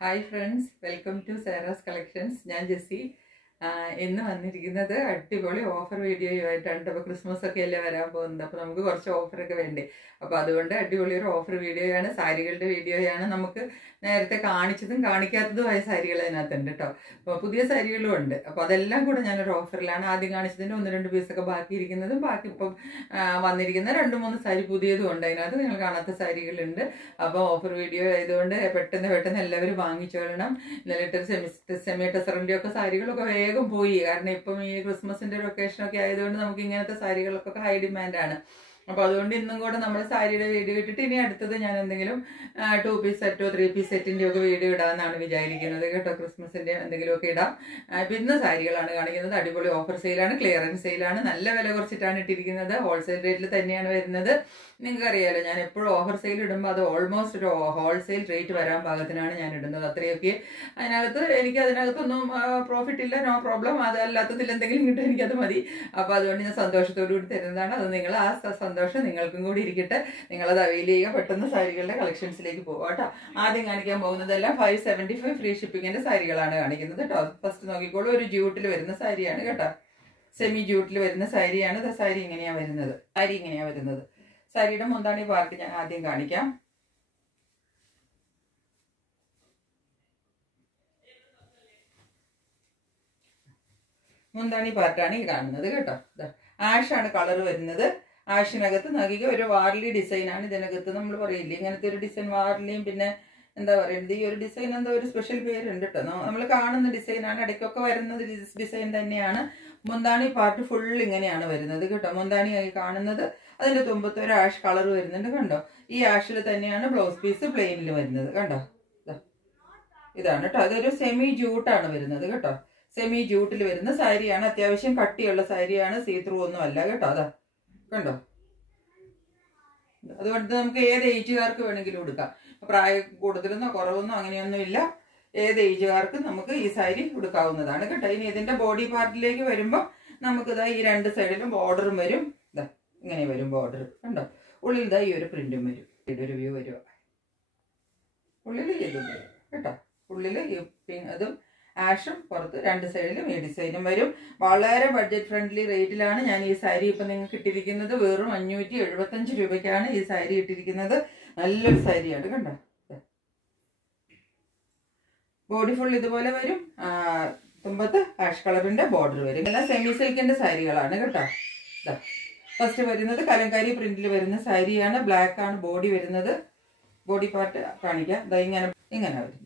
Hi friends, welcome to Sarah's Collections. I am Jessie. ഇന്ന് വന്നിരിക്കുന്നത് അടിപൊളി ഓഫർ വീഡിയോയുമായിട്ടാണ്. അപ്പോൾ ക്രിസ്മസ് ഒക്കെ അല്ലേ വരാൻ പോകുന്നത്. അപ്പോൾ നമുക്ക് കുറച്ച് ഓഫറൊക്കെ വേണ്ടേ. അപ്പോൾ അതുകൊണ്ട് അടിപൊളി ഒരു ഓഫർ വീഡിയോയാണ്, സാരികളുടെ വീഡിയോയാണ്. നമുക്ക് നേരത്തെ കാണിച്ചതും കാണിക്കാത്തതുമായ സാരികൾ അതിനകത്തുണ്ട് കേട്ടോ. അപ്പോൾ പുതിയ സാരികളും ഉണ്ട്. അപ്പോൾ അതെല്ലാം കൂടെ ഞാനൊരു ഓഫറിലാണ്. ആദ്യം കാണിച്ചതിൻ്റെ 1-2 പീസൊക്കെ ബാക്കിയിരിക്കുന്നതും ബാക്കി ഇപ്പം വന്നിരിക്കുന്ന 2-3 സാരി പുതിയതും ഉണ്ട്. അതിനകത്ത് നിങ്ങൾ കാണാത്ത സാരികളുണ്ട്. അപ്പോൾ ഓഫർ വീഡിയോ ആയതുകൊണ്ട് പെട്ടെന്ന് എല്ലാവരും വാങ്ങിച്ചോളണം. ഇന്നലെ സെമി ടെസറിൻ്റെ ഒക്കെ സാരികളൊക്കെ വേഗം പോയി. കാരണം ഇപ്പം ഈ ക്രിസ്മസിന്റെ ഒരു ഒക്കേഷനൊക്കെ ആയതുകൊണ്ട് നമുക്ക് ഇങ്ങനത്തെ സാരികൾക്കൊക്കെ ഹൈ ഡിമാൻഡാണ്. അപ്പോൾ അതുകൊണ്ട് ഇന്നും കൂടെ നമ്മൾ സാരിയുടെ വീഡിയോ ഇട്ടിട്ട് ഇനി അടുത്തത് ഞാൻ എന്തെങ്കിലും 2 പീസ് സെറ്റോ 3 പീസ് സെറ്റിൻ്റെ ഒക്കെ വീഡിയോ ഇടാമെന്നാണ് വിചാരിക്കുന്നത് കേട്ടോ. ക്രിസ്മസിൻ്റെ എന്തെങ്കിലുമൊക്കെ ഇടാം. ഇന്ന് സാരികളാണ് കാണിക്കുന്നത്. അടിപൊളി ഓഫർ സെയിലാണ്, ക്ലിയറൻസ് സെയിലാണ്. നല്ല വില കുറച്ചിട്ടാണ് ഇട്ടിരിക്കുന്നത്. ഹോൾസെയിൽ റേറ്റിൽ തന്നെയാണ് വരുന്നത്. നിങ്ങൾക്കറിയാലോ, ഞാൻ എപ്പോഴും ഓഫർ സെയിൽ ഇടുമ്പോൾ അത് ഓൾമോസ്റ്റ് ഒരു ഹോൾസെയിൽ റേറ്റ് വരാൻ പാകത്തിനാണ് ഞാൻ ഇടുന്നത്. അത്രയൊക്കെ എനിക്ക് അതിനകത്തൊന്നും പ്രോഫിറ്റ് ഇല്ല, നോ പ്രോബ്ലം. അതല്ലാത്തതിൽ എന്തെങ്കിലും കിട്ടും, എനിക്കത് മതി. അപ്പോൾ അതുകൊണ്ട് ഞാൻ സന്തോഷത്തോടു കൂടി തരുന്നതാണ്. അത് നിങ്ങൾ ആ സന്തോഷം നിങ്ങൾക്കും കൂടി ഇരിക്കട്ടെ. നിങ്ങളത് അവൈൽ ചെയ്യുക. പെട്ടെന്ന് സാരികളുടെ കളക്ഷൻസിലേക്ക് പോകാം കേട്ടോ. ആദ്യം കാണിക്കാൻ പോകുന്നതെല്ലാം 575 ഫ്രീ ഷിപ്പിങ്ങിന്റെ സാരികളാണ് കാണിക്കുന്നത് കേട്ടോ. ഫസ്റ്റ് നോക്കിക്കോളൂ, ഒരു ജൂട്ടിൽ വരുന്ന സാരിയാണ് കേട്ടോ. സെമി ജൂട്ടിൽ വരുന്ന സാരിയാണ്. സാരി ഇങ്ങനെയാണ് വരുന്നത്. സാരിയുടെ മുന്താണി പാർട്ട് ഞാൻ ആദ്യം കാണിക്കാം. മുന്താണി പാർട്ടാണ് ഈ കാണുന്നത് കേട്ടോ. ആഷാണ് കളർ വരുന്നത്. ആഷിനകത്ത് നോക്കിയ ഒരു വാർലി ഡിസൈനാണ്. ഇതിനകത്ത് നമ്മൾ പറയില്ലേ ഇങ്ങനത്തെ ഒരു ഡിസൈൻ, വാർലിയും പിന്നെ എന്താ പറയുന്നത്, ഈ ഒരു ഡിസൈൻ എന്തോ ഒരു സ്പെഷ്യൽ പേരുണ്ട് കേട്ടോ. നമ്മൾ കാണുന്ന ഡിസൈനാണ്, ഇടയ്ക്കൊക്കെ വരുന്നത് ഡിസൈൻ തന്നെയാണ്. മുന്താണി പാർട്ട് ഫുൾ ഇങ്ങനെയാണ് വരുന്നത് കേട്ടോ. മുന്താണിയായി കാണുന്നത്. അതിന്റെ തുമ്പത്ത് ഒരു ആഷ് കളർ വരുന്നുണ്ട് കണ്ടോ. ഈ ആഷിൽ തന്നെയാണ് ബ്ലൗസ് പീസ് പ്ലെയിനിൽ വരുന്നത് കണ്ടോ. ഇതാണ് കേട്ടോ. അതൊരു സെമി ജൂട്ടാണ് വരുന്നത് കേട്ടോ. സെമി ജൂട്ടിൽ വരുന്ന സാരിയാണ്. അത്യാവശ്യം കട്ടിയുള്ള സാരിയാണ്, സീത്രൂ ഒന്നും അല്ല കേട്ടോ. അതാ കണ്ടോ. അതുകൊണ്ട് നമുക്ക് ഏത് ഏജുകാർക്ക് വേണമെങ്കിലും എടുക്കാം. പ്രായം കൂടുതലൊന്നോ കുറവൊന്നോ അങ്ങനെയൊന്നും ഇല്ല. ഏത് ഏജുകാർക്കും നമുക്ക് ഈ സാരി എടുക്കാവുന്നതാണ് കേട്ടോ. ഇനി ഇതിന്റെ ബോഡി പാർട്ടിലേക്ക് വരുമ്പോൾ നമുക്കിതാ ഈ 2 സൈഡിലും ബോർഡറും വരും. ഇതാ ഇങ്ങനെ വരും ബോർഡർ കണ്ടോ. ഉള്ളിൽ ഇതാ ഈ ഒരു പ്രിന്റും വരും. ഒരു വ്യൂ വരും. ഉള്ളിൽ ഇതും വരും കേട്ടോ. ഉള്ളിൽ ഈ അതും ആഷും പുറത്ത് 2 സൈഡിലും ഈ ഡിസൈനും വരും. വളരെ ബഡ്ജറ്റ് ഫ്രണ്ട്ലി റേറ്റിലാണ് ഞാൻ ഈ സാരി ഇപ്പം നിങ്ങൾക്ക് ഇട്ടിരിക്കുന്നത്. വെറും 575 രൂപയ്ക്കാണ് ഈ സാരി ഇട്ടിരിക്കുന്നത്. നല്ലൊരു സാരിയാണ് കണ്ടോ. ബോഡി ഫുൾ ഇതുപോലെ വരും. തുമ്പത്ത് ആഷ് കളറിന്റെ ബോർഡർ വരും. എല്ലാം സെമി സിൽക്കിന്റെ സാരികളാണ് കേട്ടോ. ഫസ്റ്റ് വരുന്നത് കലങ്കാരി പ്രിന്റിൽ വരുന്ന സാരിയാണ്. ബ്ലാക്ക് ആണ് ബോഡി വരുന്നത്. ബോഡി പാർട്ട് കാണിക്കാം. ഇങ്ങനെ വരുന്നത്.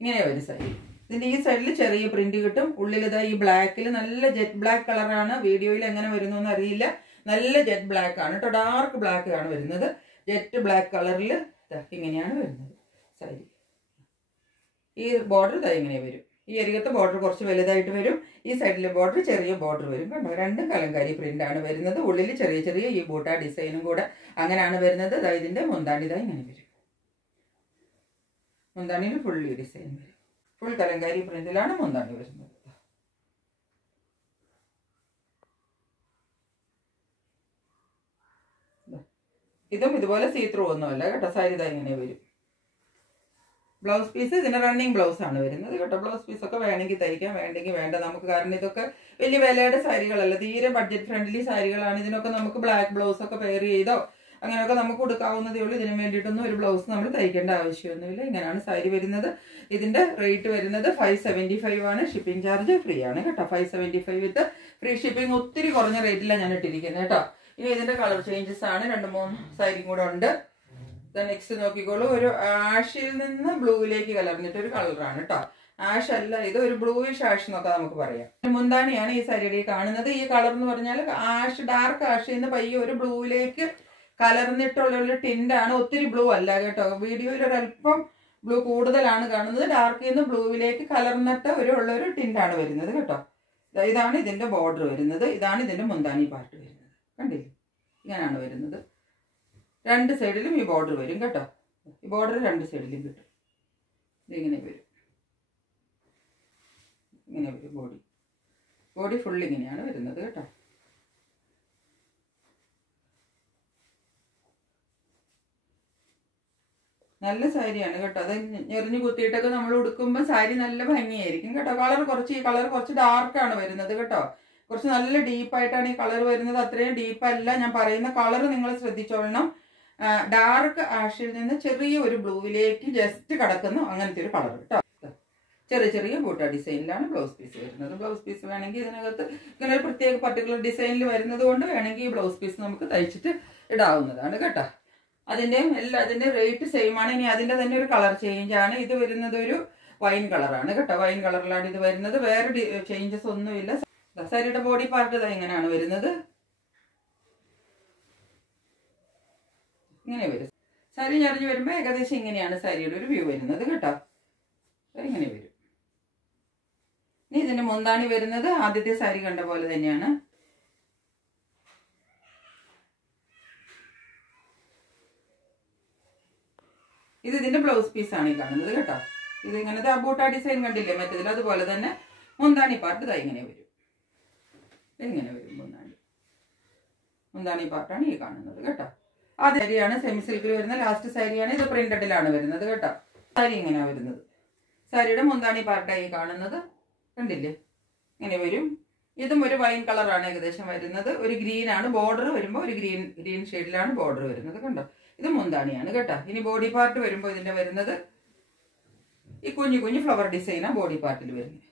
ഇങ്ങനെ ഒരു സാരി. ഇതിന്റെ ഈ സൈഡിൽ ചെറിയ പ്രിന്റ് കിട്ടും. ഉള്ളിൽ ഇതാ ഈ ബ്ലാക്കിൽ നല്ല ജെറ്റ് ബ്ലാക്ക് കളറാണ്. വീഡിയോയിൽ എങ്ങനെ വരുന്നു എന്ന് അറിയില്ല. നല്ല ജെറ്റ് ബ്ലാക്ക് ആണ് കേട്ടോ. ഡാർക്ക് ബ്ലാക്ക് ആണ് വരുന്നത്. ജെറ്റ് ബ്ലാക്ക് കളറിൽ ഇങ്ങനെയാണ് വരുന്നത് സാരി. ഈ ബോർഡർ ഇതാ ഇങ്ങനെ വരും. ഈ അരികത്തെ ബോർഡർ കുറച്ച് വലുതായിട്ട് വരും. ഈ സൈഡിലെ ബോർഡർ ചെറിയ ബോർഡർ വരും കണ്ടോ. 2 കലങ്കാരി പ്രിന്റ് ആണ് വരുന്നത്. ഉള്ളിൽ ചെറിയ ഈ ബൂട്ട ഡിസൈനും കൂടെ അങ്ങനെയാണ് വരുന്നത്. ഇതിന്റെ മുന്താണി ഇതാ ഇങ്ങനെ വരും. മുന്താണിയിൽ ഫുൾ ഈ ഡിസൈൻ വരും. ഫുൾ കലങ്കാരി പ്രിന്റിലാണ് മുന്താണി വരുന്നത്. ഇതും ഇതുപോലെ സീത്രൂ ഒന്നുമല്ല കേട്ടോ. സാരി ഇതാ ഇങ്ങനെ വരും. ബ്ലൗസ് പീസ് ഇതിന് റണ്ണിങ് ബ്ലൗസ് ആണ് വരുന്നത് കേട്ടോ. ബ്ലൗസ് പീസൊക്കെ വേണമെങ്കിൽ തയ്ക്കാം, വേണ്ടെങ്കിൽ വേണ്ട നമുക്ക്. കാരണം ഇതൊക്കെ വലിയ വിലയുടെ സാരികളല്ല, തീരെ ബഡ്ജറ്റ് ഫ്രണ്ട്ലി സാരികളാണ്. ഇതിനൊക്കെ നമുക്ക് ബ്ലാക്ക് ബ്ലൗസ് ഒക്കെ പെയർ ചെയ്തോ അങ്ങനെയൊക്കെ നമുക്ക് കൊടുക്കാവുന്നതേ ഉള്ളൂ. ഇതിന് വേണ്ടിയിട്ടൊന്നും ഒരു ബ്ലൗസ് നമ്മൾ തയ്ക്കേണ്ട ആവശ്യമൊന്നുമില്ല. ഇങ്ങനെയാണ് സാരി വരുന്നത്. ഇതിന്റെ റേറ്റ് വരുന്നത് 575 ആണ്. ഷിപ്പിംഗ് ചാർജ് ഫ്രീ ആണ് കേട്ടോ. 575 വിത്ത് ഫ്രീ ഷിപ്പിംഗ്. ഒത്തിരി കുറഞ്ഞ റേറ്റിലാണ് ഞാൻ ഇട്ടിരിക്കുന്നത് കേട്ടോ. ഇനി ഇതിന്റെ കളർ ചേഞ്ചസ് ആണ്. 2-3 സാരിയും കൂടെ ഉണ്ട്. നെക്സ്റ്റ് നോക്കിക്കോളൂ. ഒരു ആഷിൽ നിന്ന് ബ്ലൂവിലേക്ക് കലർന്നിട്ട് ഒരു കളറാണ് കേട്ടോ. ആഷ് അല്ല, ഇത് ഒരു ബ്ലൂയിഷ് ആഷ് എന്നൊക്കെ നമുക്ക് പറയാം. മുന്താണിയാണ് ഈ സാരിയുടെ കാണുന്നത്. ഈ കളർ എന്ന് പറഞ്ഞാൽ ആഷ്, ഡാർക്ക് ആഷിൽ നിന്ന് പയ്യെ ഒരു ബ്ലൂവിലേക്ക് കലർന്നിട്ടുള്ള ഒരു ടിൻ്റാണ്. ഒത്തിരി ബ്ലൂ അല്ല കേട്ടോ. വീഡിയോയിൽ ഒരല്പം ബ്ലൂ കൂടുതലാണ് കാണുന്നത്. ഡാർക്കിൽ നിന്ന് ബ്ലൂവിലേക്ക് കലർന്നിട്ട് ഉള്ളൊരു ടിൻ്റാണ് വരുന്നത് കേട്ടോ. ഇതാണ് ഇതിന്റെ ബോർഡർ വരുന്നത്. ഇതാണ് ഇതിന്റെ മുന്താണി പാർട്ട് വരുന്നത്. കണ്ടില്ലേ, ഇങ്ങനെയാണ് വരുന്നത്. 2 സൈഡിലും ഈ ബോർഡർ വരും കേട്ടോ. ഈ ബോർഡർ 2 സൈഡിലും കിട്ടും. ഇതിങ്ങനെ വരും. ഇങ്ങനെ വരും ബോഡി ഫുൾ ഇങ്ങനെയാണ് വരുന്നത് കേട്ടോ. നല്ല സാരിയാണ് കേട്ടോ. അത് ഞെറിഞ്ഞു കുത്തിയിട്ടൊക്കെ നമ്മൾ ഉടുക്കുമ്പോൾ സാരി നല്ല ഭംഗിയായിരിക്കും കേട്ടോ. ഈ കളർ കുറച്ച് ഡാർക്കാണ് വരുന്നത് കേട്ടോ. കുറച്ച് നല്ല ഡീപ്പായിട്ടാണ് ഈ കളർ വരുന്നത്. അത്രയും ഡീപ്പല്ല. ഞാൻ പറയുന്ന കളർ നിങ്ങൾ ശ്രദ്ധിച്ചോളണം. ഡാർക്ക് ആഷിൽ നിന്ന് ചെറിയ ഒരു ബ്ലൂവിലേക്ക് ജസ്റ്റ് കടക്കുന്ന അങ്ങനത്തെ ഒരു കളർ കേട്ടോ. ചെറിയ ചെറിയ ബൂട്ട ഡിസൈനിലാണ് ബ്ലൗസ് പീസ് വരുന്നത്. ബ്ലൗസ് പീസ് വേണമെങ്കിൽ ഇതിനകത്ത് ഇങ്ങനെ ഒരു പ്രത്യേക പർട്ടിക്കുലർ ഡിസൈനിൽ വരുന്നത് കൊണ്ട് വേണമെങ്കിൽ ഈ ബ്ലൗസ് പീസ് നമുക്ക് തയ്ച്ചിട്ട് ഇടാവുന്നതാണ് കേട്ടോ. അതിന്റെ റേറ്റ് സെയിം ആണ്. ഇനി അതിന്റെ തന്നെ ഒരു കളർ ചേഞ്ച് ആണ്. ഇത് വരുന്നത് ഒരു വൈൻ കളറാണ് കേട്ടോ. വൈൻ കളറിലാണ് ഇത് വരുന്നത്. വേറെ ചേഞ്ചസ് ഒന്നുമില്ല. സാരിയുടെ ബോഡി പാർട്ട് ഇങ്ങനെയാണ് വരുന്നത്. ഇങ്ങനെ വരും സാരി. ഞെറിഞ്ഞു വരുമ്പോൾ ഏകദേശം ഇങ്ങനെയാണ് സാരിയുടെ ഒരു വ്യൂ വരുന്നത് കേട്ടോ. ഇങ്ങനെ വരും. ഇനി ഇതിന്റെ മുന്താണി വരുന്നത് ആദ്യത്തെ സാരി കണ്ട പോലെ തന്നെയാണ്. ഇത് ഇതിന്റെ ബ്ലൗസ് പീസാണ് ഈ കാണുന്നത് കേട്ടോ. ഇത് ഇങ്ങനത്തെ ബൂട്ട ഡിസൈൻ കണ്ടില്ലേ മറ്റേതിൽ, അതുപോലെ തന്നെ മുന്താണി പാർട്ട് ഇങ്ങനെ വരും. ഇങ്ങനെ വരും മുന്താണി പാർട്ടാണ് ഈ കാണുന്നത് കേട്ടോ. ആദ്യ സാരിയാണ് സെമി സിൽക്കിൽ വരുന്ന ലാസ്റ്റ് സാരിയാണ്. ഇത് പ്രിന്റഡിലാണ് വരുന്നത് കേട്ടോ. സാരി ഇങ്ങനെയാണ് വരുന്നത്. സാരിയുടെ മുന്താണി പാർട്ടായി കാണുന്നത് കണ്ടില്ലേ, ഇങ്ങനെ വരും. ഇതും ഒരു വൈൻ കളറാണ് ഏകദേശം വരുന്നത്. ഒരു ഗ്രീൻ ആണ് ബോർഡർ വരുമ്പോൾ, ഒരു ഗ്രീൻ ഷെയ്ഡിലാണ് ബോർഡർ വരുന്നത് കണ്ടോ. ഇത് മുന്താണിയാണ് കേട്ടോ. ഇനി ബോഡി പാർട്ട് വരുമ്പോൾ ഇതിന്റെ വരുന്നത് ഈ കുഞ്ഞു കുഞ്ഞു ഫ്ലവർ ഡിസൈനാണ് ബോഡി പാർട്ടിൽ വരുന്നത്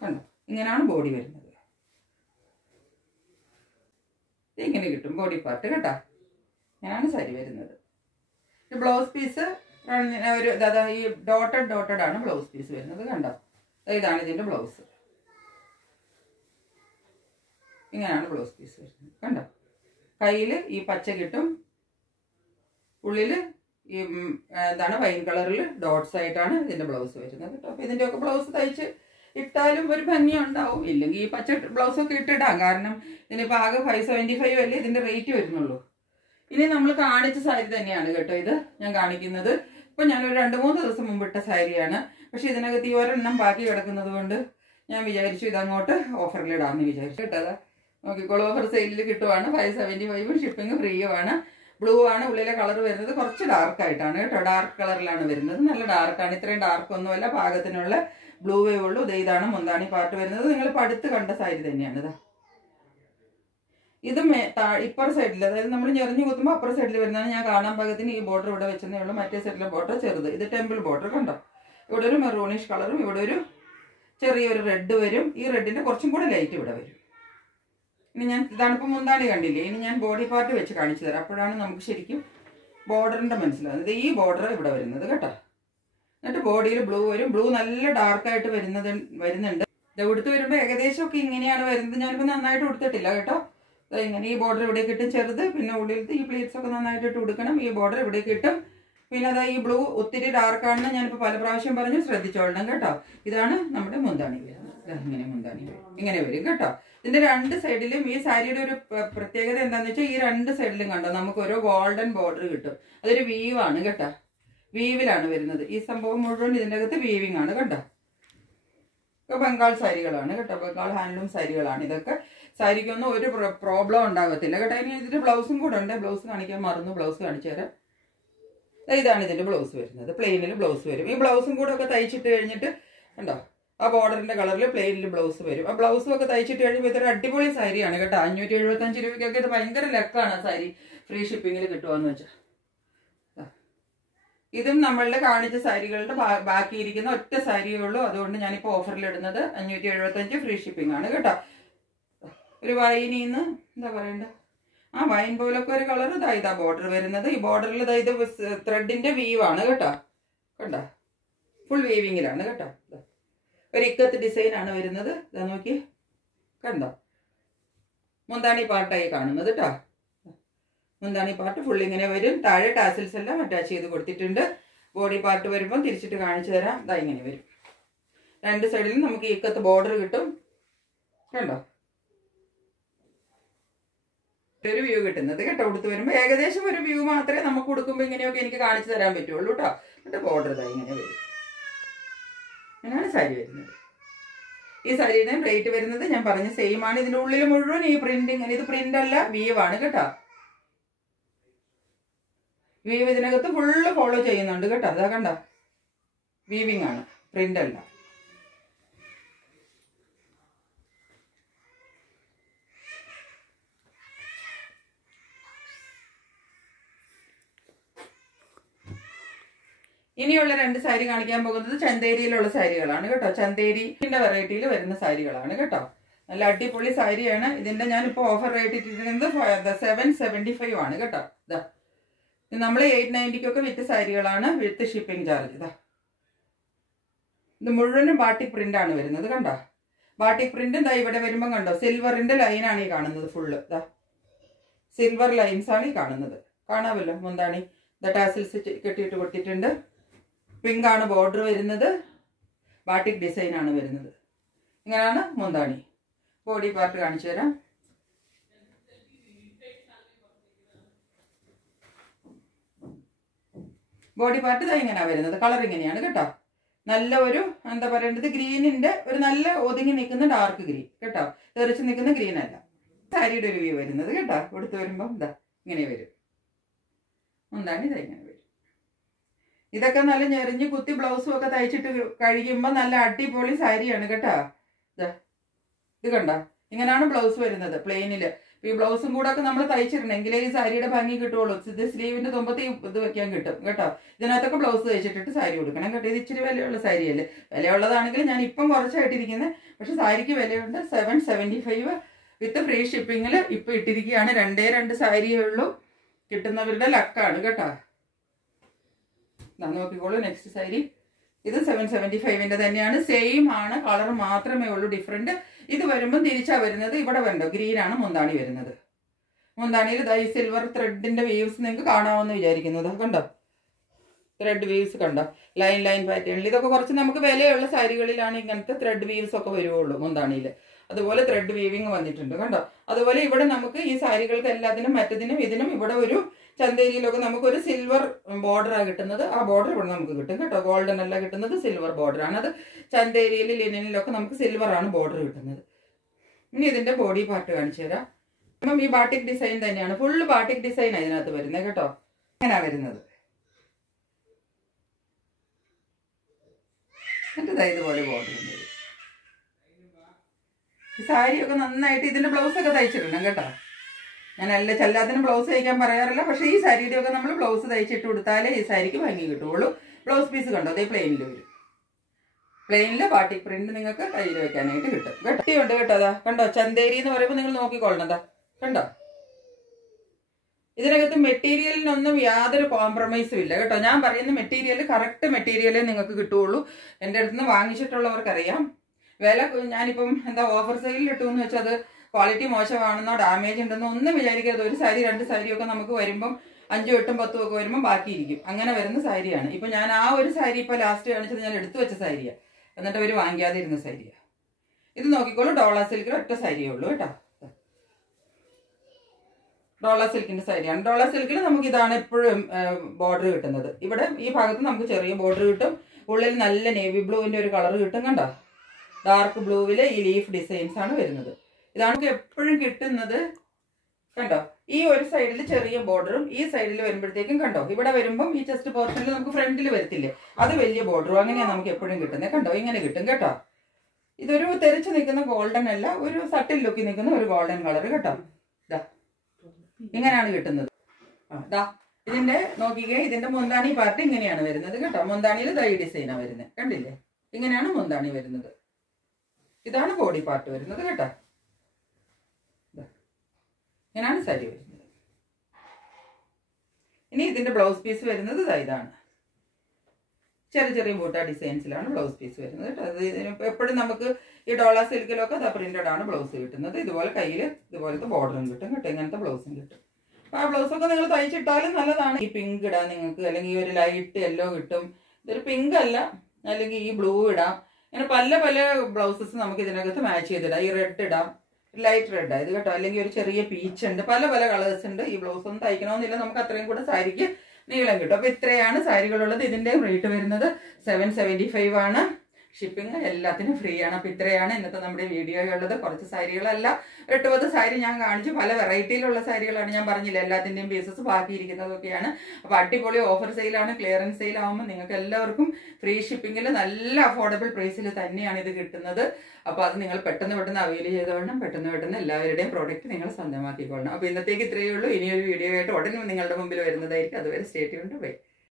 കണ്ടോ. ഇങ്ങനെയാണ് ബോഡി വരുന്നത്. ഇങ്ങനെ കിട്ടും ബോഡി പാർട്ട് കേട്ടോ. ഇങ്ങനെയാണ് സാരി വരുന്നത്. ബ്ലൗസ് പീസ് ഒരു ഈ ഡോട്ടഡ് ആണ് ബ്ലൗസ് പീസ് വരുന്നത് കണ്ടോ. ഇതാണ് ഇതിന്റെ ബ്ലൗസ്. ഇങ്ങനെയാണ് ബ്ലൗസ് പീസ് വരുന്നത് കണ്ടോ. കയ്യിൽ ഈ പച്ച കിട്ടും, ഉള്ളില് ഈ വൈൻ കളറിൽ ഡോട്ട്സ് ആയിട്ടാണ് ഇതിന്റെ ബ്ലൗസ് വരുന്നത് കേട്ടോ. അപ്പൊ ഇതിന്റെയൊക്കെ ബ്ലൗസ് തയ്ച്ച് ഇട്ടാലും ഒരു ഭംഗി ഉണ്ടാവും. ഇല്ലെങ്കിൽ ഈ പച്ച ബ്ലൗസ് ഒക്കെ ഇട്ടിടാം. കാരണം ഇതിനിപ്പോ ആകെ 575 അല്ലേ ഇതിന്റെ റേറ്റ് വരുന്നുള്ളൂ. ഇനി നമ്മൾ കാണിച്ച സാരി തന്നെയാണ് കേട്ടോ ഇത് ഞാൻ കാണിക്കുന്നത്. ഇപ്പൊ ഞാനൊരു 2-3 ദിവസം മുമ്പ് ഇട്ട സാരിയാണ്. പക്ഷെ ഇതിനകത്ത് ഈ ഒരെണ്ണം ബാക്കി കിടക്കുന്നത് കൊണ്ട് ഞാൻ വിചാരിച്ചു ഇതങ്ങോട്ട് ഓഫറിൽ ഇടാമെന്ന് വിചാരിച്ചു കേട്ടോ. അതാ നോക്കിക്കോളൂ, ഓഫർ സെയിലിൽ കിട്ടുവാണ്. 575 ഷിപ്പിംഗ് ഫ്രീയുമാണ്. ബ്ലൂ ആണ് ഉള്ളിലെ കളർ വരുന്നത്. കുറച്ച് ഡാർക്ക് ആയിട്ടാണ് കേട്ടോ. ഡാർക്ക് കളറിലാണ് വരുന്നത്. നല്ല ഡാർക്കാണ്. ഇത്രയും ഡാർക്ക് ഒന്നുമല്ല, പാകത്തിനുള്ള ബ്ലൂവേ ഉള്ളൂ. ഇതാണ് മുന്താണി പാർട്ട് വരുന്നത്. നിങ്ങൾ ഇപ്പൊ അടുത്ത് കണ്ട സാരി തന്നെയാണ് ഇതാ. ഇത് ഇപ്പുറ സൈഡിൽ, അതായത് നമ്മൾ ഞെറിഞ്ഞു കുത്തുമ്പോൾ അപ്പുറ സൈഡിൽ വരുന്നതാണ്. ഞാൻ കാണാൻ പാകത്തിന് ഈ ബോർഡർ ഇവിടെ വെച്ചതേ ഉള്ളൂ. മറ്റേ സൈഡിലെ ബോർഡർ ചെറുത്. ഇത് ടെമ്പിൾ ബോർഡർ കണ്ടോ. ഇവിടെ ഒരു മെറൂണിഷ് കളറും ഇവിടെ ഒരു ചെറിയൊരു റെഡ് വരും. ഈ റെഡിന്റെ കുറച്ചും കൂടെ ലൈറ്റ് ഇവിടെ വരും. ഇനി ഇതാണിപ്പോൾ മുന്താണി കണ്ടില്ലേ. ഇനി ഞാൻ ബോഡി പാർട്ട് വെച്ച് കാണിച്ചു തരാം. അപ്പോഴാണ് നമുക്ക് ശരിക്കും ബോർഡറിന്റെ മനസ്സിലാവുന്നത്. ഈ ബോർഡർ ഇവിടെ വരുന്നത് കേട്ടോ. എന്നിട്ട് ബോഡിയിൽ ബ്ലൂ വരും. ബ്ലൂ നല്ല ഡാർക്കായിട്ട് വരുന്നുണ്ട്. ഇത് ഉടുത്ത് വരുമ്പോൾ ഏകദേശം ഒക്കെ ഇങ്ങനെയാണ് വരുന്നത്. ഞാനിപ്പോൾ നന്നായിട്ട് ഉടുത്തിട്ടില്ല കേട്ടോ. ഇങ്ങനെ ഈ ബോർഡർ ഇവിടെ കിട്ടും ചെറുത്. പിന്നെ ഉള്ളിലത്തെ ഈ പ്ലീറ്റ്സ് ഒക്കെ നന്നായിട്ട് ഇട്ട് കൊടുക്കണം. ഈ ബോർഡർ ഇവിടെ കിട്ടും. പിന്നെ അതാ ഈ ബ്ലൂ ഒത്തിരി ഡാർക്കാണെന്ന് ഞാനിപ്പോൾ പല പ്രാവശ്യം പറഞ്ഞു, ശ്രദ്ധിച്ചോളണം കേട്ടോ. ഇതാണ് നമ്മുടെ മുന്താണി വരുന്നത്. ഇങ്ങനെ മുന്താണി ഇങ്ങനെ വരും കേട്ടോ. ഇതിന്റെ രണ്ട് സൈഡിലും ഈ സാരിയുടെ ഒരു പ്രത്യേകത എന്താണെന്ന് വെച്ചാൽ ഈ രണ്ട് സൈഡിലും കണ്ടോ നമുക്ക് ഓരോ ഗോൾഡൻ ബോർഡർ കിട്ടും. അതൊരു വീവാണ് കേട്ടോ. വീവിലാണ് വരുന്നത്. ഈ സംഭവം മുഴുവൻ ഇതിൻ്റെ അകത്ത് വീവിങ് ആണ് കേട്ടോ. ബംഗാൾ സാരികളാണ് കേട്ടോ. ബംഗാൾ ഹാൻഡ്ലൂം സാരികളാണ് ഇതൊക്കെ. സാരിക്കൊന്നും ഒരു പ്രോബ്ലം ഉണ്ടാകത്തില്ല കേട്ടോ. ഇനി ഇതിന്റെ ബ്ലൗസും കൂടെ ഉണ്ട്. ബ്ലൗസ് കാണിക്കാൻ മറന്നു. ബ്ലൗസ് കാണിച്ചു തരാം. ഇതാണ് ഇതിന്റെ ബ്ലൗസ് വരുന്നത്. പ്ലെയിനിൽ ബ്ലൗസ് വരും. ഈ ബ്ലൗസും കൂടെ ഒക്കെ തയ്ച്ചിട്ട് കഴിഞ്ഞിട്ട് കണ്ടോ ആ ബോർഡറിന്റെ കളറിൽ പ്ലെയിനിൽ ബ്ലൗസ് വരും. ആ ബ്ലൗസും ഒക്കെ തയ്ച്ചിട്ട് കഴിയുമ്പോൾ ഇതൊരു അടിപൊളി സാരിയാണ് കേട്ടോ. 575 രൂപയ്ക്കൊക്കെ ഇത് ഭയങ്കര ലക്കാണ് സാരി ഫ്രീ ഷിപ്പിങ്ങിൽ കിട്ടുവാന്ന് വെച്ചാൽ. ഇതും നമ്മളുടെ കാണിച്ച സാരികളുടെ ബാക്കിയിരിക്കുന്ന ഒറ്റ സാരിയേ ഉള്ളൂ. അതുകൊണ്ട് ഞാനിപ്പോൾ ഓഫറിൽ ഇടുന്നത് 575 ഫ്രീ ഷിപ്പിംഗ് ആണ് കേട്ടോ. ഒരു വൈനിന്ന് എന്താ പറയണ്ട, ആ വൈൻ പോലൊക്കെ ഒരു കളർ ഇതാ ബോർഡർ വരുന്നത്. ഈ ബോർഡറിൽ ഇത് ത്രെഡിന്റെ വീവാണ് കേട്ടോ. കണ്ടോ ഫുൾ വീവിങ്ങിലാണ് കേട്ടോ. ഒരു ഇക്കത്ത് ഡിസൈൻ ആണ് വരുന്നത്. ഇതാ നോക്കി കണ്ടോ. മുന്താണി പാർട്ടായി കാണുന്നത് കേട്ടോ. മുന്താണി പാർട്ട് ഫുൾ ഇങ്ങനെ വരും. താഴെ ടാസിൽസ് എല്ലാം അറ്റാച്ച് ചെയ്ത് കൊടുത്തിട്ടുണ്ട്. ബോഡി പാർട്ട് വരുമ്പോൾ തിരിച്ചിട്ട് കാണിച്ചു തരാം. ഇതാ ഇങ്ങനെ വരും. രണ്ട് സൈഡിലും നമുക്ക് ഇക്കത്ത് ബോർഡർ കിട്ടും കണ്ടോ. ഒരു വ്യൂ കിട്ടുന്നത് കേട്ടോ. ഉടുത്ത് വരുമ്പോൾ ഏകദേശം ഒരു വ്യൂ മാത്രമേ നമുക്ക് ഉടുക്കുമ്പോൾ ഇങ്ങനെയൊക്കെ എനിക്ക് കാണിച്ചു തരാൻ പറ്റുള്ളൂ കേട്ടോ. എന്നിട്ട് ബോർഡർ ഇതാ ഇങ്ങനെ വരും. അങ്ങനെയാണ് സാരി വരുന്നത്. ഈ സാരിയുടെ റേറ്റ് വരുന്നത് ഞാൻ പറഞ്ഞ സെയിം ആണ്. ഇതിന്റെ ഉള്ളിൽ മുഴുവൻ ഈ പ്രിന്റ്, ഇങ്ങനെ ഇത് പ്രിന്റ് അല്ല വീവാണ് കേട്ടോ. വീവ് ഇതിനകത്ത് ഫുള്ള് ഫോളോ ചെയ്യുന്നുണ്ട് കേട്ടോ. അതാ കണ്ട, വീവിങ് ആണ്, പ്രിന്റ് അല്ല. ഇനിയുള്ള 2 സാരി കാണിക്കാൻ പോകുന്നത് ചന്തേരിയിലുള്ള സാരികളാണ് കേട്ടോ. ചന്തേരിന്റെ വെറൈറ്റിയിൽ വരുന്ന സാരികളാണ് കേട്ടോ. നല്ല അടിപൊളി സാരിയാണ്. ഇതിന്റെ ഞാനിപ്പോൾ ഓഫർ റേറ്റ് ഇട്ടിരിക്കുന്നത് 775 ആണ് കേട്ടോ. ഇതാ, നമ്മൾ 890 വിറ്റ് സാരികളാണ് വിത്ത് ഷിപ്പിംഗ് ചാർജ്. ഇതാ, ഇത് മുഴുവനും ബാട്ടിക് പ്രിന്റ് ആണ് വരുന്നത് കണ്ടോ. ബാട്ടിക് പ്രിന്റ് ഇതാ ഇവിടെ വരുമ്പോൾ കണ്ടോ, സിൽവറിന്റെ ലൈനാണ് ഈ കാണുന്നത് ഫുള്ള്. ഇതാ, സിൽവർ ലൈൻസ് ആണ് ഈ കാണുന്നത്, കാണാമല്ലോ. മുന്താണി ടാസിൽസ് കെട്ടിയിട്ട് കൊടുത്തിട്ടുണ്ട്. പിങ്ക് ആണ് ബോർഡർ വരുന്നത്. ബാട്ടിക് ഡിസൈൻ ആണ് വരുന്നത്. ഇങ്ങനെയാണ് മുന്താണി. ബോഡി പാർട്ട് കാണിച്ചു തരാം. ബോഡി പാർട്ട് ഇതാ ഇങ്ങനെയാണ് വരുന്നത്. കളർ ഇങ്ങനെയാണ് കേട്ടോ. നല്ല ഒരു എന്താ പറയേണ്ടത്, ഗ്രീനിന്റെ ഒരു നല്ല ഒതുങ്ങി നിൽക്കുന്ന ഡാർക്ക് ഗ്രീൻ കേട്ടോ. തെറിച്ച് നിൽക്കുന്ന ഗ്രീൻ അല്ല. സാരിയുടെ ഒരു വ്യൂ വരുന്നത് കേട്ടോ. കൊടുത്ത് വരുമ്പം ഇതാ ഇങ്ങനെ വരും. മുന്താണി ഇതാ ഇങ്ങനെ വരും. ഇതൊക്കെ നല്ല ഞെറിഞ്ഞ് കുത്തി ബ്ലൗസും ഒക്കെ തയ്ച്ചിട്ട് കഴിയുമ്പോൾ നല്ല അടിപൊളി സാരിയാണ് കേട്ടോ. ഇത് കണ്ട, ഇങ്ങനെയാണ് ബ്ലൗസ് വരുന്നത് പ്ലെയിനില്. ഈ ബ്ലൗസും കൂടെ ഒക്കെ നമ്മൾ തയ്ച്ചിടണമെങ്കിലേ ഈ സാരിയുടെ ഭംഗി കിട്ടുള്ളൂ. ഇത് സ്ലീവിന്റെ തുമ്പത്ത് ഇത് വെക്കാൻ കിട്ടും കേട്ടോ. ഇതിനകത്തൊക്കെ ബ്ലൗസ് തയ്ച്ചിട്ടിട്ട് സാരി കൊടുക്കണം കേട്ടോ. ഇത് ഇച്ചിരി വിലയുള്ള സാരിയല്ലേ. വിലയുള്ളതാണെങ്കിൽ ഞാൻ ഇപ്പം കുറച്ചായിട്ടിരിക്കുന്നത്, പക്ഷെ സാരിക്ക് വിലയുണ്ട്. 775 വിത്ത് ഫ്രീ ഷിപ്പിങ്ങിൽ ഇപ്പം ഇട്ടിരിക്കുകയാണ്. 2 സാരിയേ ഉള്ളൂ. കിട്ടുന്നവരുടെ ലക്കാണ് കേട്ടോ. നോക്കിക്കോളൂ, നെക്സ്റ്റ് സാരി. ഇത് 775 തന്നെയാണ്. സെയിം ആണ്, കളർ മാത്രമേ ഉള്ളൂ ഡിഫറെന്റ്. ഇത് വരുമ്പോൾ തിരിച്ചാ വരുന്നത്. ഇവിടെ വേണ്ടോ, ഗ്രീൻ ആണ് മുന്താണി വരുന്നത്. മുന്താണിയിൽ ഇതാ ഈ സിൽവർ ത്രെഡിന്റെ വീവ്സ് നിങ്ങൾക്ക് കാണാമെന്ന് വിചാരിക്കുന്നത് കണ്ടോ. ത്രെഡ് വീവ്സ് കണ്ടോ, ലൈൻ പാറ്റേണിൽ. ഇതൊക്കെ കുറച്ച് നമുക്ക് വിലയുള്ള സാരികളിലാണ് ഇങ്ങനത്തെ ത്രെഡ് വീവ്സ് ഒക്കെ വരുവുള്ളൂ മുന്താണിയിൽ. അതുപോലെ ത്രെഡ് വീവിങ് വന്നിട്ടുണ്ട് കണ്ടോ. അതുപോലെ ഇവിടെ നമുക്ക് ഈ സാരികൾക്ക് എല്ലാത്തിനും മറ്റതിനും ഇതിനും ഇവിടെ ഒരു ചന്തേരിയിലൊക്കെ നമുക്കൊരു സിൽവർ ബോർഡറാണ് കിട്ടുന്നത്. ആ ബോർഡർ ഇവിടെ നമുക്ക് കിട്ടും കേട്ടോ. ഗോൾഡൻ അല്ല കിട്ടുന്നത്, സിൽവർ ബോർഡറാണ്. അത് ചന്തേരിയിൽ ലിനനിലൊക്കെ നമുക്ക് സിൽവറാണ് ബോർഡർ കിട്ടുന്നത്. ഇനി ഇതിന്റെ ബോഡി പാർട്ട് കാണിച്ചു തരാം. അപ്പം ഈ ബാട്ടിക് ഡിസൈൻ തന്നെയാണ്, ഫുള്ള് ബാട്ടിക് ഡിസൈൻ അതിനകത്ത് വരുന്നത് കേട്ടോ. ഇങ്ങനെയാണ് വരുന്നത്. എന്നിട്ട് ഇതുപോലെ ബോർഡർ ഉണ്ട്. ഈ സാരിയൊക്കെ നന്നായിട്ട് ഇതിന്റെ ബ്ലൗസ് ഒക്കെ തയ്ച്ചിടണം കേട്ടോ. ഞാൻ എല്ലാത്തിനും ബ്ലൗസ് തയ്ക്കാൻ പറയാറില്ല, പക്ഷേ ഈ സാരിയുടെ ഒക്കെ നമ്മൾ ബ്ലൗസ് തയ്ച്ചിട്ട് കൊടുത്താലേ ഈ സാരിക്ക് ഭംഗി കിട്ടുള്ളൂ. ബ്ലൗസ് പീസ് കണ്ടോ, അതേ പ്ലെയിനിൽ വരും. പ്ലെയിനില് ബാട്ടിക് പ്രിന്റ് നിങ്ങൾക്ക് കയ്യിൽ വെക്കാനായിട്ട് കിട്ടും. ഗട്ടിയുണ്ട് കേട്ടോ. അതാ കണ്ടോ, ചന്തേരി എന്ന് പറയുമ്പോൾ നിങ്ങൾ നോക്കിക്കൊള്ളണതാ കണ്ടോ. ഇതിനകത്ത് മെറ്റീരിയലിനൊന്നും യാതൊരു കോംപ്രമൈസും ഇല്ല കേട്ടോ. ഞാൻ പറയുന്ന മെറ്റീരിയൽ കറക്റ്റ് മെറ്റീരിയലേ നിങ്ങൾക്ക് കിട്ടുള്ളൂ. എൻ്റെ അടുത്ത് നിന്ന് വാങ്ങിച്ചിട്ടുള്ളവർക്കറിയാം. വില ഞാനിപ്പം എന്താ ഓഫർ സെയിലിൽ ഇട്ടുമെന്ന് വെച്ചാൽ അത് ക്വാളിറ്റി മോശമാണെന്നോ ഡാമേജ് ഉണ്ടെന്നോ ഒന്നും വിചാരിക്കരുത്. ഒരു സാരി 2 സാരിയൊക്കെ നമുക്ക് വരുമ്പം 5, 8, 10 ഒക്കെ വരുമ്പോൾ ബാക്കിയിരിക്കും. അങ്ങനെ വരുന്ന സാരിയാണ്. ഇപ്പം ഞാൻ ആ ഒരു സാരി ഇപ്പോൾ ലാസ്റ്റ് കാണിച്ചത് ഞാൻ എടുത്തു വെച്ച സാരിയാണ്. എന്നിട്ട് അവർ വാങ്ങിക്കാതെ ഇരുന്ന സാരിയാണ്. ഇത് നോക്കിക്കോളൂ, ഡോള സിൽക്കിൽ ഒറ്റ സാരിയേ ഉള്ളൂ കേട്ടോ. ഡോള സിൽക്കിന്റെ സാരിയാണ്. ഡോള സിൽക്കിൽ നമുക്ക് ഇതാണ് എപ്പോഴും ബോർഡർ കിട്ടുന്നത്. ഇവിടെ ഈ ഭാഗത്ത് നമുക്ക് ചെറിയ ബോർഡർ കിട്ടും. ഉള്ളിൽ നല്ല നേവി ബ്ലൂവിന്റെ ഒരു കളർ കിട്ടും കണ്ടോ. ഡാർക്ക് ബ്ലൂവില് ഈ ലീഫ് ഡിസൈൻസ് ആണ് വരുന്നത്. ഇതാണ് നമുക്ക് എപ്പോഴും കിട്ടുന്നത് കണ്ടോ. ഈ ഒരു സൈഡിൽ ചെറിയ ബോർഡറും ഈ സൈഡിൽ വരുമ്പോഴത്തേക്കും കണ്ടോ, ഇവിടെ വരുമ്പം ഈ ചെസ്റ്റ് പോർഷനിൽ നമുക്ക് ഫ്രണ്ടിൽ വരത്തില്ലേ, അത് വലിയ ബോർഡറും. അങ്ങനെയാണ് നമുക്ക് എപ്പോഴും കിട്ടുന്നത് കണ്ടോ. ഇങ്ങനെ കിട്ടും കേട്ടോ. ഇതൊരു തെറിച്ച് നിൽക്കുന്ന ഗോൾഡൻ അല്ല, ഒരു സട്ടിൽ ലുക്കിൽ നിൽക്കുന്ന ഒരു ഗോൾഡൻ കളർ കേട്ടോ. ഇതാ ഇങ്ങനെയാണ് കിട്ടുന്നത്. ഇതിന്റെ നോക്കിക്കേ, ഇതിന്റെ മുന്താണി പാർട്ട് ഇങ്ങനെയാണ് വരുന്നത് കേട്ടോ. മുന്താണിയിൽ ദൈ ഡിസൈനാണ് വരുന്നത് കണ്ടില്ലേ. ഇങ്ങനെയാണ് മുന്താണി വരുന്നത്. ഇതാണ് ബോഡി പാർട്ട് വരുന്നത് കേട്ടോ. ഇങ്ങനെയാണ് സാരി വരുന്നത്. ഇനി ഇതിന്റെ ബ്ലൗസ് പീസ് വരുന്നത് ഇതാണ്. ചെറിയ ബൂട്ട ഡിസൈൻസിലാണ് ബ്ലൗസ് പീസ് വരുന്നത് കേട്ടോ. അത് എപ്പോഴും നമുക്ക് ഈ ഡോള സിൽക്കിലൊക്കെ പ്രിന്റഡ് ആണ് ബ്ലൗസ് കിട്ടുന്നത്. ഇതുപോലെ കയ്യിൽ ഇതുപോലത്തെ ബോർഡറും കിട്ടും കേട്ടോ. ഇങ്ങനത്തെ ബ്ലൗസും കിട്ടും. അപ്പൊ ആ ബ്ലൗസൊക്കെ നിങ്ങൾ തയ്ച്ചിട്ടാലും നല്ലതാണ്. ഈ പിങ്ക് ഇടാം നിങ്ങൾക്ക്, അല്ലെങ്കിൽ ഈ ഒരു ലൈറ്റ് യെല്ലോ കിട്ടും. ഇതൊരു പിങ്ക് അല്ല, അല്ലെങ്കിൽ ഈ ബ്ലൂ ഇടാം. അങ്ങനെ പല ബ്ലൗസസ് നമുക്ക് ഇതിനകത്ത് മാച്ച് ചെയ്തിടാം. ഈ റെഡ് ഇടാം, ലൈറ്റ് റെഡ് ഇത് കേട്ടോ. അല്ലെങ്കിൽ ഒരു ചെറിയ പീച്ച് ഉണ്ട്, പല കളേഴ്സ് ഉണ്ട്. ഈ ബ്ലൗസ് ഒന്നും തയ്ക്കണമെന്നില്ല, നമുക്ക് അത്രയും കൂടെ സാരിക്ക് നീളം കിട്ടും. അപ്പൊ ഇത്രയാണ് സാരികളുള്ളത്. ഇതിന്റെ റേറ്റ് വരുന്നത് 775 ആണ്. ഷിപ്പിംഗ് എല്ലാത്തിനും ഫ്രീ ആണ്. അപ്പോൾ ഇത്രയാണ് ഇന്നത്തെ നമ്മുടെ വീഡിയോയുള്ളത്. കുറച്ച് സാരികളല്ല, 8-10 സാരി ഞാൻ കാണിച്ചു. പല വെറൈറ്റിയിലുള്ള സാരികളാണ്, ഞാൻ പറഞ്ഞില്ല എല്ലാത്തിൻ്റെയും പീസസ് ബാക്കിയിരിക്കുന്നതൊക്കെയാണ്. അപ്പോൾ അടിപൊളി ഓഫർ സെയിലാണ്, ക്ലിയറൻസ് സെയിൽ ആകുമ്പോൾ നിങ്ങൾക്ക് എല്ലാവർക്കും ഫ്രീ ഷിപ്പിങ്ങിൽ നല്ല അഫോർഡബിൾ പ്രൈസിൽ തന്നെയാണ് ഇത് കിട്ടുന്നത്. അപ്പോൾ അത് നിങ്ങൾ പെട്ടെന്ന് അവൈൽ ചെയ്തോളണം. പെട്ടെന്ന് എല്ലാവരുടെയും പ്രോഡക്റ്റ് നിങ്ങൾ സ്വന്തമാക്കിക്കൊള്ളണം. അപ്പോൾ ഇന്നത്തേക്ക് ഇത്രയേ ഉള്ളൂ. ഇനിയൊരു വീഡിയോ ആയിട്ട് ഉടനെ നിങ്ങളുടെ മുമ്പിൽ വരുന്നതായിരിക്കും. അതുവരെ സ്റ്റേ ട്യൂൺഡ്. ബൈ.